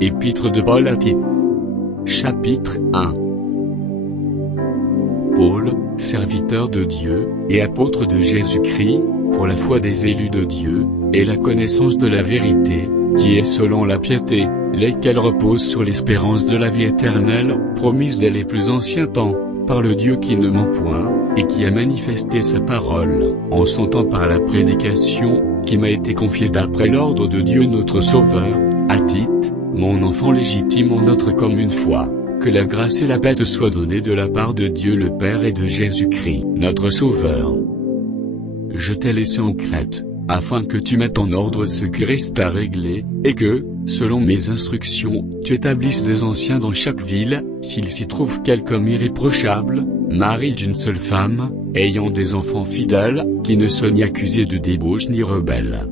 Épître de Paul à Tite. Chapitre 1. Paul, serviteur de Dieu, et apôtre de Jésus-Christ, pour la foi des élus de Dieu, et la connaissance de la vérité, qui est selon la piété, lesquelles reposent sur l'espérance de la vie éternelle, promise dès les plus anciens temps, par le Dieu qui ne ment point, et qui a manifesté sa parole, en son temps par la prédication, qui m'a été confiée d'après l'ordre de Dieu notre Sauveur, à Tite, mon enfant légitime en notre commune foi. Que la grâce et la paix te soient données de la part de Dieu le Père et de Jésus-Christ, notre Sauveur. Je t'ai laissé en Crète, afin que tu mettes en ordre ce qui reste à régler, et que, selon mes instructions, tu établisses les anciens dans chaque ville, s'il s'y trouve quelque homme irréprochable, mari d'une seule femme, ayant des enfants fidèles, qui ne soient ni accusés de débauche ni rebelles.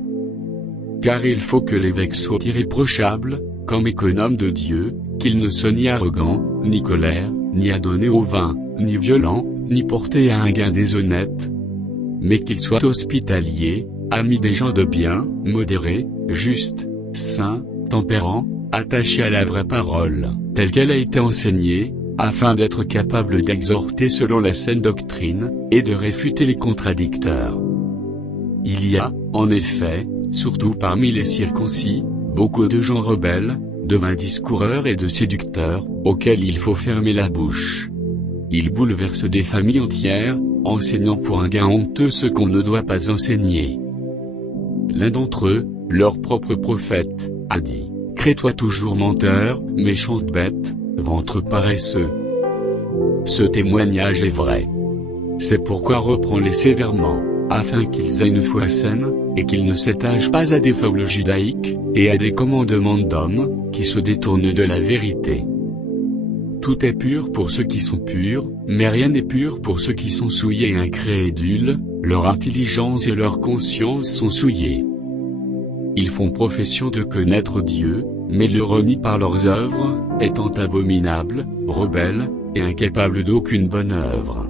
Car il faut que l'évêque soit irréprochable, comme économe de Dieu, qu'il ne soit ni arrogant, ni colère, ni adonné au vin, ni violent, ni porté à un gain déshonnête, mais qu'il soit hospitalier, ami des gens de bien, modéré, juste, saint, tempérant, attaché à la vraie parole, telle qu'elle a été enseignée, afin d'être capable d'exhorter selon la saine doctrine, et de réfuter les contradicteurs. Il y a, en effet, surtout parmi les circoncis, beaucoup de gens rebelles, de vains discoureurs et de séducteurs, auxquels il faut fermer la bouche. Ils bouleversent des familles entières, enseignant pour un gain honteux ce qu'on ne doit pas enseigner. L'un d'entre eux, leur propre prophète, a dit, « Crée-toi toujours menteur, méchante bête, ventre paresseux. » Ce témoignage est vrai. C'est pourquoi reprends-les sévèrement, afin qu'ils aient une foi saine, et qu'ils ne s'attachent pas à des fables judaïques, et à des commandements d'hommes, qui se détournent de la vérité. Tout est pur pour ceux qui sont purs, mais rien n'est pur pour ceux qui sont souillés et incrédules, leur intelligence et leur conscience sont souillées. Ils font profession de connaître Dieu, mais le renient par leurs œuvres, étant abominables, rebelles, et incapables d'aucune bonne œuvre.